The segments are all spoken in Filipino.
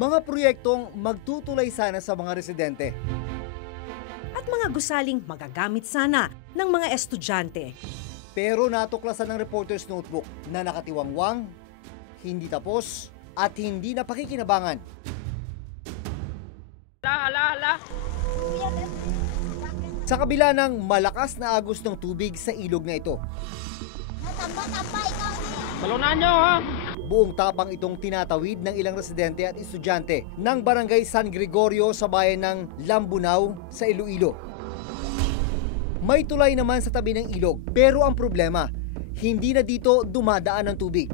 Mga proyektong magtutulay sana sa mga residente. At mga gusaling magagamit sana ng mga estudyante. Pero natuklasan ng Reporter's Notebook na nakatiwangwang, hindi tapos, at hindi na pakikinabangan. Sa kabila ng malakas na agos ng tubig sa ilog na ito. Balunan nyo, ha? Buong tapang itong tinatawid ng ilang residente at estudyante ng Barangay San Gregorio sa bayan ng Lambunao sa Iloilo. May tulay naman sa tabi ng ilog, pero ang problema, hindi na dito dumadaan ng tubig.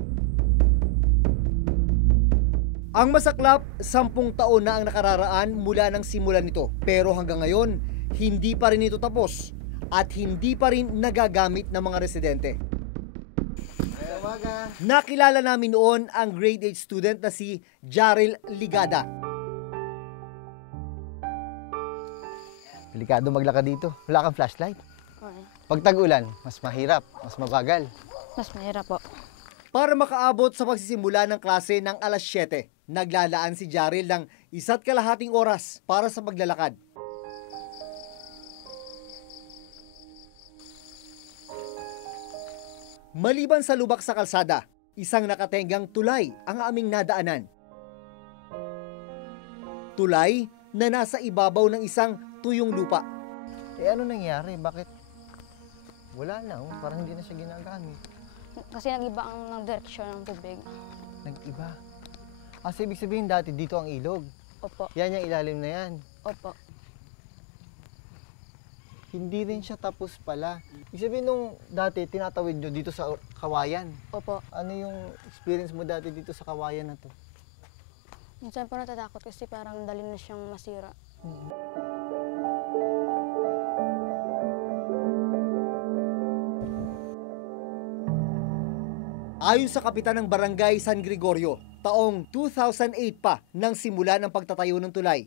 Ang masaklap, 10 taon na ang nakararaan mula ng simulan nito, pero hanggang ngayon, hindi pa rin ito tapos at hindi pa rin nagagamit ng mga residente. Nakilala namin noon ang grade 8 student na si Jaril Ligada. Delikado maglakad dito. Wala kang flashlight. Pag tag-ulan, mas mahirap, mas mabagal. Mas mahirap po. Para makaabot sa pagsisimula ng klase ng alas 7, naglalaan si Jaril ng 1.5 oras para sa paglalakad. Maliban sa lubak sa kalsada, isang nakatenggang tulay ang aming nadaanan. Tulay na nasa ibabaw ng isang tuyong lupa. Eh ano nangyari? Bakit? Wala na, parang hindi na siya ginagamit. Kasi nag-iba ang direksyon ng tubig. Nag-iba? Kasi ibig sabihin dati dito ang ilog. Opo. Yan yung ilalim na yan. Opo. Hindi rin siya tapos pala. Ibig sabihin nung dati tinatawid nyo dito sa kawayan. Opo. Ano yung experience mo dati dito sa kawayan na to? Minsan po natatakot kasi parang dali na siyang masira. Ayon sa kapitan ng Barangay San Gregorio, taong 2008 pa nang simula ng pagtatayo ng tulay.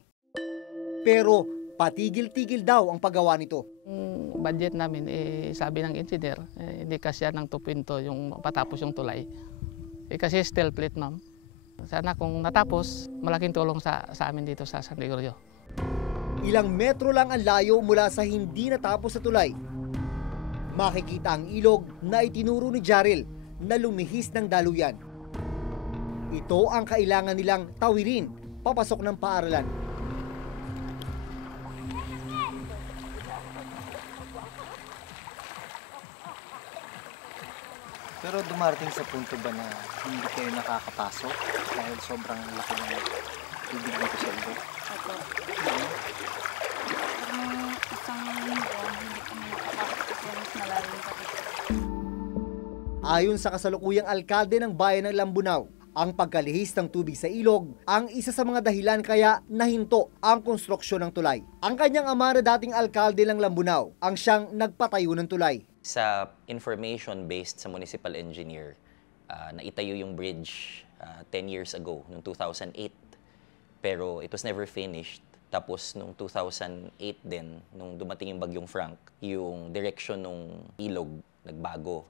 Pero patigil-tigil daw ang paggawa nito. Budget namin, sabi ng engineer, hindi kasya ng 2 pinto yung patapos yung tulay. Kasi steel plate, ma'am. Sana kung natapos, malaking tulong sa amin dito sa San Gregorio. Ilang metro lang ang layo mula sa hindi natapos na tulay. Makikita ang ilog na itinuro ni Jaril na lumihis ng daluyan. Ito ang kailangan nilang tawirin papasok ng paaralan. Pero dumarating sa punto ba na hindi kayo nakakapasok dahil sobrang laki ng tubig dito sa ilog? Opo. Isang linggo, hindi kami nakapasok kasi mas malalim pa dito. Ayon sa kasalukuyang alkalde ng bayan ng Lambunao, ang pagkalihis ng tubig sa ilog ang isa sa mga dahilan kaya nahinto ang konstruksyon ng tulay. Ang kanyang ama na dating alkalde ng Lambunao ang siyang nagpatayo ng tulay. Sa information based sa municipal engineer, naitayo yung bridge 10 years ago, noong 2008. Pero it was never finished. Tapos noong 2008 din, nung dumating yung bagyong Frank, yung direction ng ilog nagbago.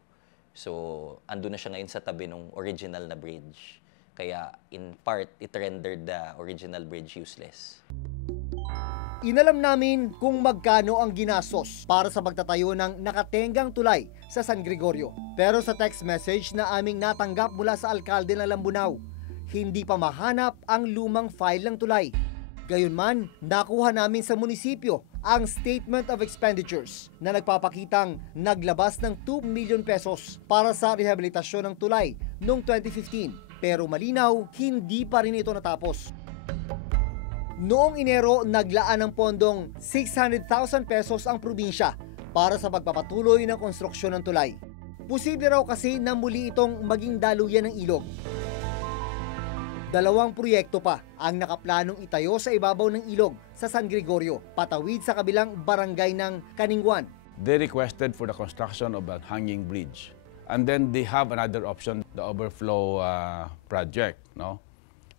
So, andun na siya ngayon sa tabi ng original na bridge. Kaya, in part, it rendered the original bridge useless. Inalam namin kung magkano ang ginastos para sa pagtatayo ng nakatenggang tulay sa San Gregorio. Pero sa text message na aming natanggap mula sa alkalde ng Lambunao, hindi pa mahanap ang lumang file ng tulay. Gayunman, nakuha namin sa munisipyo ang Statement of Expenditures na nagpapakitang naglabas ng 2 million pesos para sa rehabilitasyon ng tulay noong 2015. Pero malinaw, hindi pa rin ito natapos. Noong Enero, naglaan ng pondong 600,000 pesos ang probinsya para sa pagpapatuloy ng konstruksyon ng tulay. Posible raw kasi na muli itong maging daluyan ng ilog. 2 proyekto pa ang nakaplanong itayo sa ibabaw ng ilog sa San Gregorio, patawid sa kabilang barangay ng Kaningwan. They requested for the construction of a hanging bridge. And then they have another option, the overflow project. No?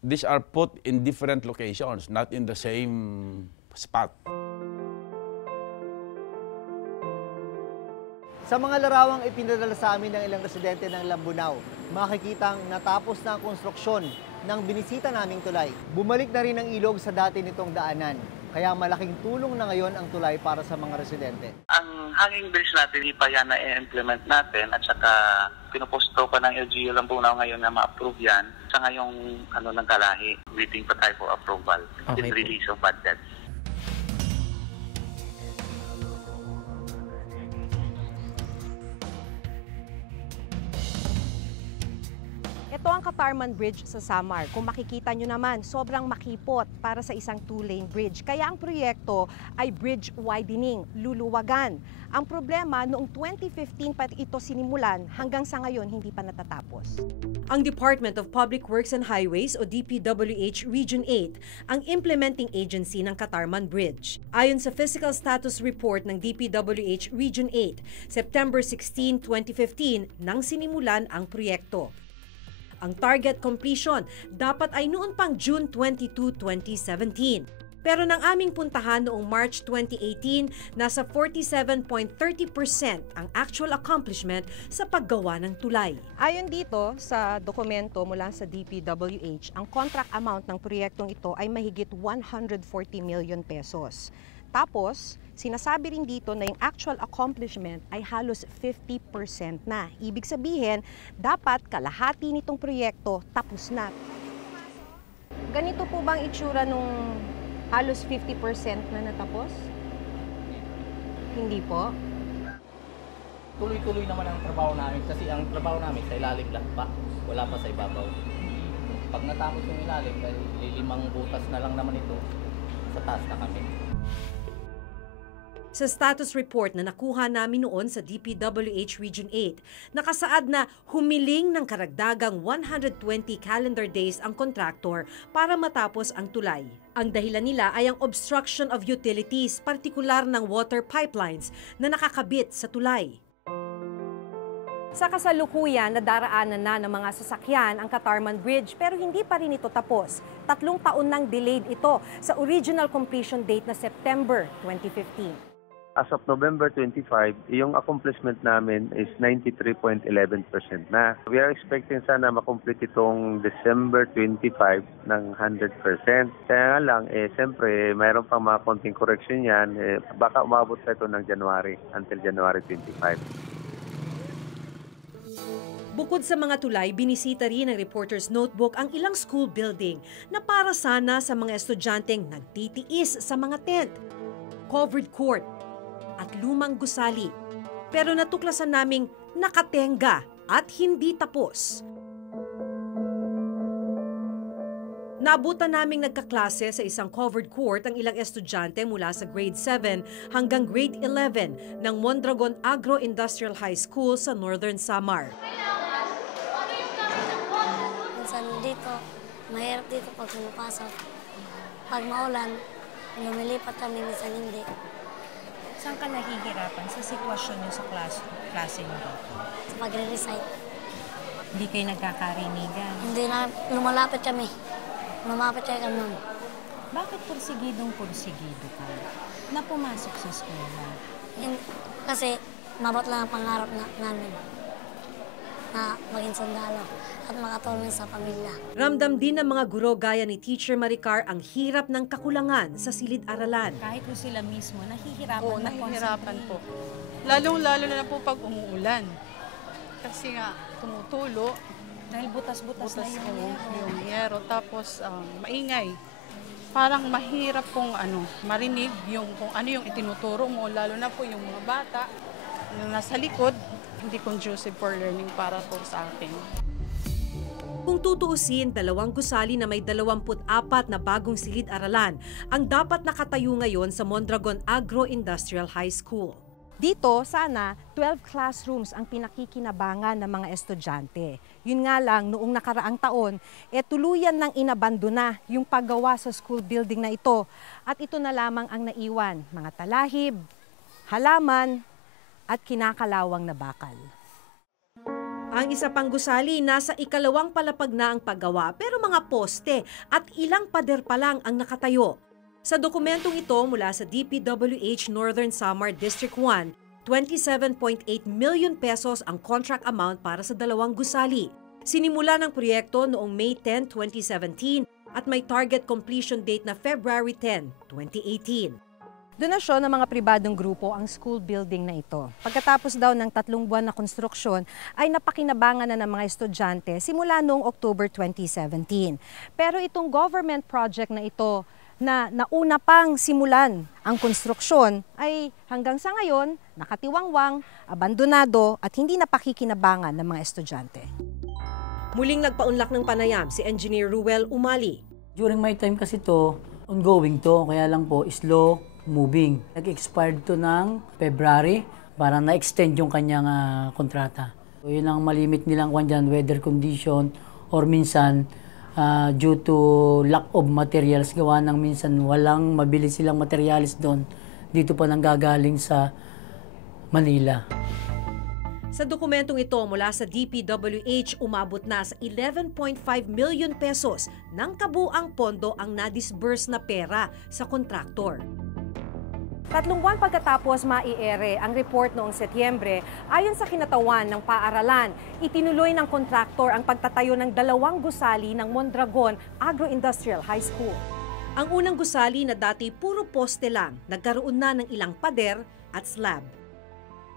These are put in different locations, not in the same spot. Sa mga larawang ipinadala sa amin ng ilang residente ng Lambunao, makikitang natapos na ang konstruksyon ng binisita naming tulay. Bumalik na rin ang ilog sa dati nitong daanan, kaya malaking tulong na ngayon ang tulay para sa mga residente. Ang hanging bridge natin, hindi pa yan na-implement natin at saka pinuposto pa ng LGU Lambunao ngayon na ma-approve yan sa ngayong ng Kalahi. Waiting pa tayo for approval and release of budget. Ito ang Katarman Bridge sa Samar. Kung makikita nyo naman, sobrang makipot para sa isang two-lane bridge. Kaya ang proyekto ay bridge widening, luluwagan. Ang problema, noong 2015 pa ito sinimulan, hanggang sa ngayon hindi pa natatapos. Ang Department of Public Works and Highways o DPWH Region 8 ang implementing agency ng Katarman Bridge. Ayon sa Physical Status Report ng DPWH Region 8, September 16, 2015 nang sinimulan ang proyekto. Ang target completion dapat ay noon pang June 22, 2017. Pero nang aming puntahan noong March 2018, nasa 47.30% ang actual accomplishment sa paggawa ng tulay. Ayon dito sa dokumento mula sa DPWH, ang contract amount ng proyektong ito ay mahigit 140 million pesos. Tapos, sinasabi rin dito na yung actual accomplishment ay halos 50% na. Ibig sabihin, dapat kalahati nitong proyekto tapos na. Ganito po bang itsura nung halos 50% na natapos? Hindi po. Tuloy-tuloy naman ang trabaho namin kasi ang trabaho namin sa ilalim lang pa. Wala pa sa ibabaw. Pag natapos yung ilalim, dahil 5 butas na lang naman ito, sa taas na kami. Sa status report na nakuha namin noon sa DPWH Region 8, nakasaad na humiling ng karagdagang 120 calendar days ang kontraktor para matapos ang tulay. Ang dahilan nila ay ang obstruction of utilities, partikular ng water pipelines na nakakabit sa tulay. Sa kasalukuyan, nadaraanan na ng mga sasakyan ang Katarman Bridge pero hindi pa rin ito tapos. 3 taon nang delayed ito sa original completion date na September 2015. As of November 25, yung accomplishment namin is 93.11% na. We are expecting sana makomplete itong December 25 ng 100%. Kaya nga lang, siyempre, mayroon pang mga konting correction yan. Baka umabot pa ito ng January, until January 25. Bukod sa mga tulay, binisita rin ng Reporter's Notebook ang ilang school building na para sana sa mga estudyanteng nagtitiis sa mga tent, covered court, at lumang gusali. Pero natuklasan naming nakatenga at hindi tapos. Naabutan naming nagkaklase sa isang covered court ang ilang estudyante mula sa grade 7 hanggang grade 11 ng Mondragon Agro-Industrial High School sa Northern Samar. Minsan dito, mahirap dito pag pumapasok. Pag maulan, lumilipat kami, minsan hindi. Saan ka nahihirapan sa sitwasyon niyo sa klase niyo dito? Sa pagre-recite. Hindi kayo nagkakarinigan? Hindi na, lumalapit kami. Lumapit kami kami. Bakit pursigidong-pursigido ka na pumasok sa eskwela? Kasi mabot lang ang pangarap namin na maging sundalo at makatulong sa pamilya. Ramdam din ng mga guro gaya ni Teacher Maricar ang hirap ng kakulangan sa silid-aralan. Kahit po sila mismo, nahihirapan Oo, nahihirapan po. Lalong-lalo na po pag umuulan. Kasi nga, tumutulo. Dahil butas-butas na yung yero. Tapos, maingay. Parang mahirap kung marinig kung ano yung itinuturo mo, lalo na po yung mga bata na nasa likod. Hindi conducive for learning para po sa akin. Kung tutuusin, 2 gusali na may 24 na bagong silid-aralan ang dapat nakatayo ngayon sa Mondragon Agro-Industrial High School. Dito, sana, 12 classrooms ang pinakikinabangan ng mga estudyante. Yun nga lang, noong nakaraang taon, tuluyan nang inabandona yung paggawa sa school building na ito. At ito na lamang ang naiwan, mga talahib, halaman, at kinakalawang na bakal. Ang isa pang gusali, nasa 2nd palapag na ang paggawa pero mga poste at ilang pader pa lang ang nakatayo. Sa dokumentong ito mula sa DPWH Northern Samar District 1, 27.8 million pesos ang contract amount para sa dalawang gusali. Sinimula ng proyekto noong May 10, 2017 at may target completion date na February 10, 2018. Donasyon ng mga pribadong grupo ang school building na ito. Pagkatapos daw ng 3 buwan na konstruksyon ay napakinabangan na ng mga estudyante simula noong October 2017. Pero itong government project na ito na nauna pang simulan ang konstruksyon ay hanggang sa ngayon nakatiwangwang, abandonado at hindi napakikinabangan ng mga estudyante. Muling nagpaunlak ng panayam si Engineer Ruel Umali. During my time kasi to, ongoing to, kaya lang po slow moving. Nag-expired to ng February para na-extend yung kanyang kontrata. So, yun ang malimit nilang dyan, weather condition or minsan due to lack of materials, gawa ng minsan walang mabili silang materials doon. Dito pa nanggagaling sa Manila. Sa dokumentong ito mula sa DPWH, umabot na sa 11.5 million pesos ng kabuang pondo ang na-disburse na pera sa kontraktor. 3 buwan pagkatapos maiere ang report noong Setyembre, ayon sa kinatawan ng paaralan, itinuloy ng kontraktor ang pagtatayo ng 2 gusali ng Mondragon Agro-Industrial High School. Ang unang gusali na dati puro poste lang, nagkaroon na ng ilang pader at slab.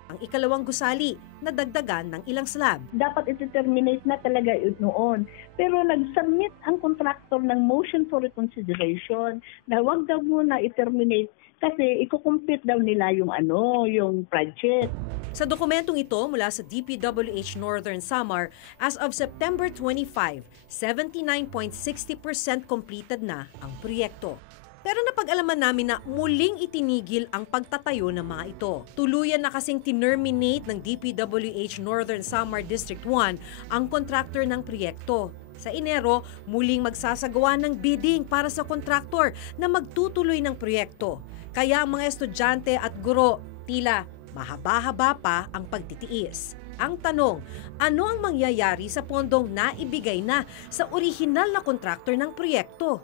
Ang ikalawang gusali, nadagdagan ng ilang slab. Dapat iti-terminate na talaga yun noon. Pero nag-submit ang kontraktor ng motion for reconsideration na wag daw muna i-terminate kasi ikukumpit daw nila yung project. Sa dokumentong ito mula sa DPWH Northern Samar, as of September 25, 79.60% completed na ang proyekto. Pero napag-alaman namin na muling itinigil ang pagtatayo ng mga ito. Tuluyan na kasing tinerminate ng DPWH Northern Samar District 1 ang kontraktor ng proyekto. Sa Enero, muling magsasagawa ng bidding para sa kontraktor na magtutuloy ng proyekto. Kaya ang mga estudyante at guro, tila mahaba-haba pa ang pagtitiis. Ang tanong, ano ang mangyayari sa pondong naibigay na sa orihinal na kontraktor ng proyekto?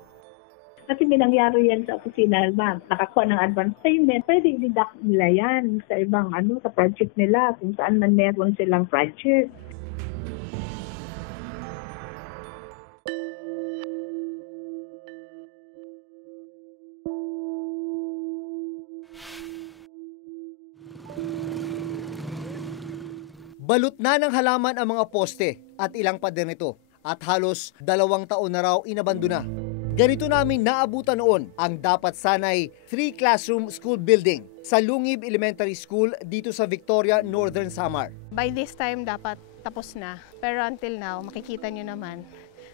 Kasi may nangyari yan sa opisina, nakakuha ng advance payment, pwede i-deduct nila yan sa ibang sa project nila, kung saan man meron silang project. Balot na ng halaman ang mga poste at ilang pader nito at halos 2 taon na raw inabandona. Ganito namin naabutan noon ang dapat sanay 3-classroom school building sa Lungib Elementary School dito sa Victoria, Northern Samar. By this time dapat tapos na, pero until now makikita nyo naman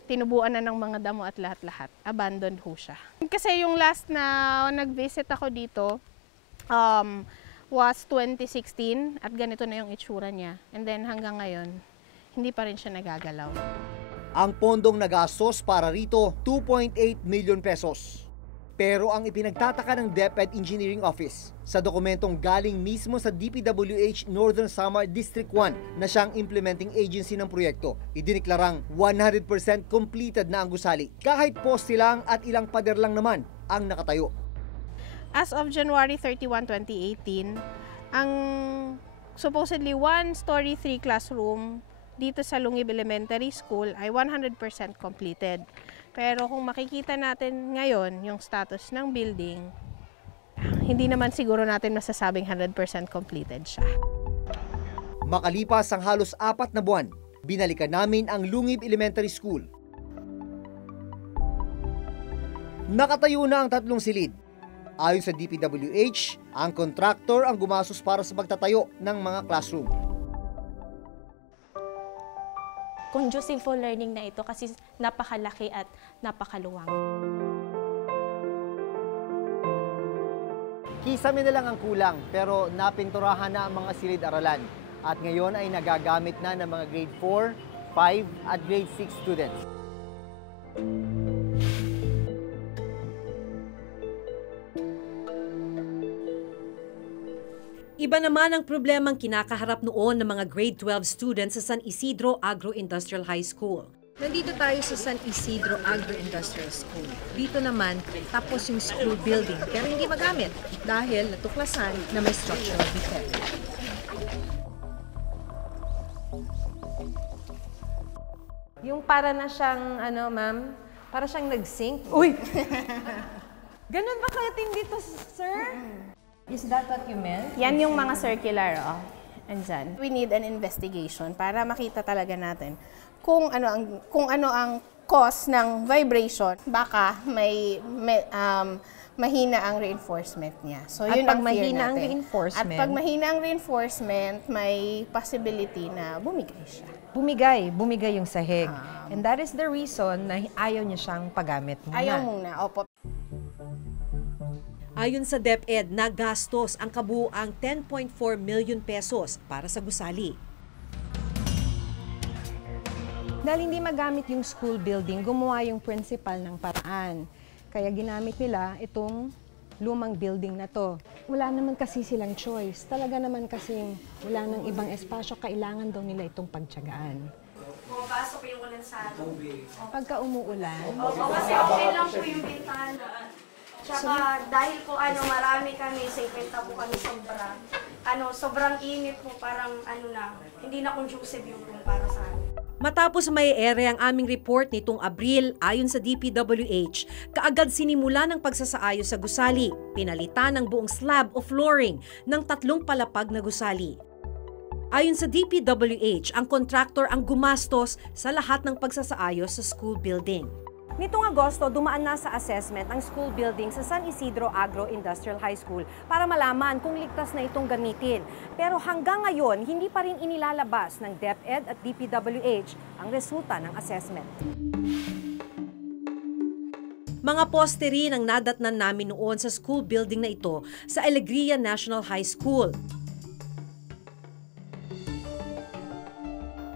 tinubuan na ng mga damo at lahat-lahat. Abandoned ho siya. Kasi yung last na nag-visit ako dito was 2016 at ganito na yung itsura niya. And then hanggang ngayon, hindi pa rin siya nagagalaw. Ang pondong nagastos para rito, 2.8 million pesos. Pero ang ipinagtataka ng DepEd Engineering Office sa dokumentong galing mismo sa DPWH Northern Samar District 1 na siyang implementing agency ng proyekto, idiniklarang 100% completed na ang gusali. Kahit poste lang at ilang pader lang naman ang nakatayo. As of January 31, 2018, ang supposedly 1-story 3-classroom dito sa Lungib Elementary School ay 100% completed. Pero kung makikita natin ngayon yung status ng building, hindi naman siguro natin masasabing 100% completed siya. Makalipas ang halos 4 na buwan, binalikan namin ang Lungib Elementary School. Nakatayo na ang 3 silid. Ayon sa DPWH, ang kontraktor ang gumastos para sa pagtatayo ng mga classroom. Conducive for learning na ito kasi napakalaki at napakaluwang. Kisame na lang ang kulang pero napinturahan na ang mga silid-aralan at ngayon ay nagagamit na ng mga grade 4, 5 at grade 6 students. Iba naman ang problemang kinakaharap noon ng mga grade 12 students sa San Isidro Agro-Industrial High School. Nandito tayo sa San Isidro Agro-Industrial School. Dito naman, tapos yung school building pero hindi magamit dahil natuklasan na may structural defect. Yung para na siyang, ano ma'am, para siyang nag-sink. Uy! Ganun ba katindi dito, sir? Is that what you meant? Yan yung mga circular, oh. Andyan. We need an investigation para makita talaga natin kung ano ang cause ng vibration. Baka mahina ang reinforcement niya. So, At yun pag ang fear mahina ang natin. reinforcement? At pag mahina ang reinforcement, may possibility na bumigay siya. Bumigay yung sahig. And that is the reason na ayaw niya siyang paggamit muna. Ayaw muna, opo. Ayon sa DepEd, nagastos ang kabuuang 10.4 million pesos para sa gusali. Dahil hindi magamit yung school building, gumawa yung principal ng paraan. Kaya ginamit nila itong lumang building na to. Wala naman kasi silang choice. Talaga naman kasing wala nang ibang espasyo, kailangan daw nila itong pagtiyagaan. Pumapasok yung ulan sa atin. Pagka umuulan, Kasi okay lang po yung bintana. Tsaka dahil po marami kami, sa ipenta po kami sobrang init po, parang hindi na conducive yung room para sa amin. matapos may ere ang aming report nitong Abril, ayon sa DPWH, kaagad sinimula ng pagsasaayos sa gusali. Pinalitan ang buong slab o flooring ng 3 palapag na gusali. Ayon sa DPWH, ang kontraktor ang gumastos sa lahat ng pagsasaayos sa school building. Nitong Agosto, dumaan na sa assessment ang school building sa San Isidro Agro-Industrial High School para malaman kung ligtas na itong gamitin. Pero hanggang ngayon, hindi pa rin inilalabas ng DepEd at DPWH ang resulta ng assessment. Mga poste rin ang nadatnan namin noon sa school building na ito sa Alegria National High School.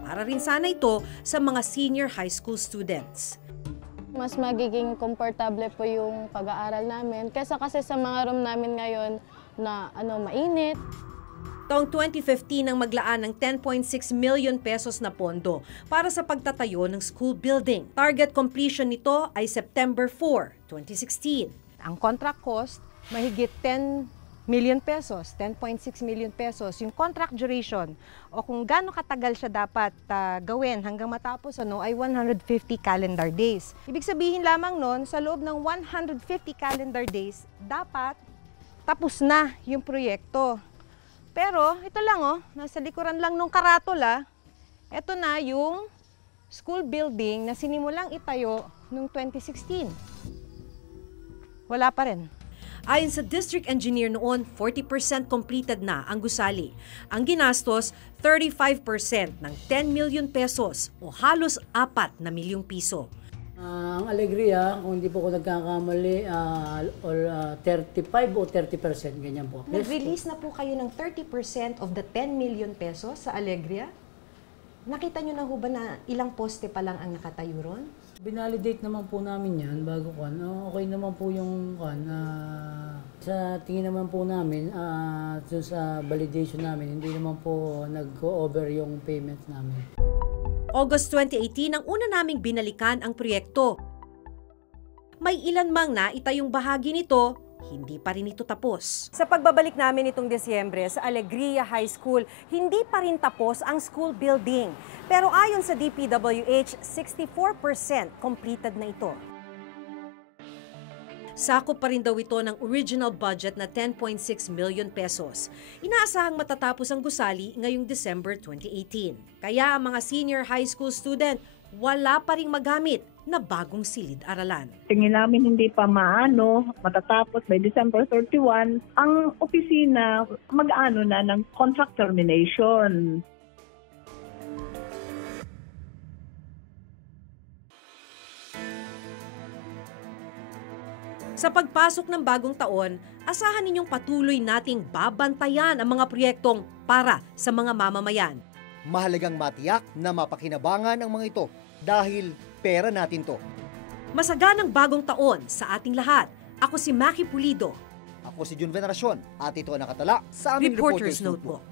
Para rin sana ito sa mga senior high school students. Mas magiging komportable po yung pag-aaral namin kaysa kasi sa mga room namin ngayon na mainit. Taong 2015 nang maglaan ng 10.6 million pesos na pondo para sa pagtatayo ng school building. Target completion nito ay September 4, 2016. Ang contract cost, mahigit 10 million pesos, 10.6 million pesos. Yung contract duration o kung gaano katagal siya dapat gawin hanggang matapos ay 150 calendar days. Ibig sabihin lamang nun, sa loob ng 150 calendar days, dapat tapos na yung proyekto. Pero ito lang nasa likuran lang nung karatula, ito na yung school building na sinimulang itayo noong 2016. Wala pa rin. Ayon sa district engineer noon, 40% completed na ang gusali. Ang ginastos, 35% ng 10 million pesos o halos 4 na milyong piso. Ang Alegria, kung hindi po ako nagkakamali, 35 o 30%, ganyan po. Nag-release na po kayo ng 30% of the 10 million pesos sa Alegria? Nakita nyo na ho ba na ilang poste pa lang ang nakatayo ron? Binalidate naman po namin yan bago okay naman po yung sa tingin naman po namin, sa validation namin, hindi naman po nag-go-over yung payments namin. August 2018 ang una naming binalikan ang proyekto. May ilan mang naitayong bahagi nito, hindi pa rin ito tapos. Sa pagbabalik namin itong Desyembre sa Alegria High School, hindi pa rin tapos ang school building. Pero ayon sa DPWH, 64% completed na ito. Sakop pa rin daw ito ng original budget na 10.6 million pesos. Inaasahang matatapos ang gusali ngayong December 2018. Kaya ang mga senior high school student, wala pa ring magamit na bagong silid-aralan. Tingin namin hindi pa matatapos by December 31, ang opisina mag-ano na ng contract termination. Sa pagpasok ng bagong taon, asahan ninyong patuloy nating babantayan ang mga proyektong para sa mga mamamayan. Mahalagang matiyak na mapakinabangan ang mga ito dahil pera natin to. Masaganang bagong taon sa ating lahat. Ako si Maki Pulido. Ako si Jun Veneracion at ito ang nakatala sa aming Reporter's Notebook.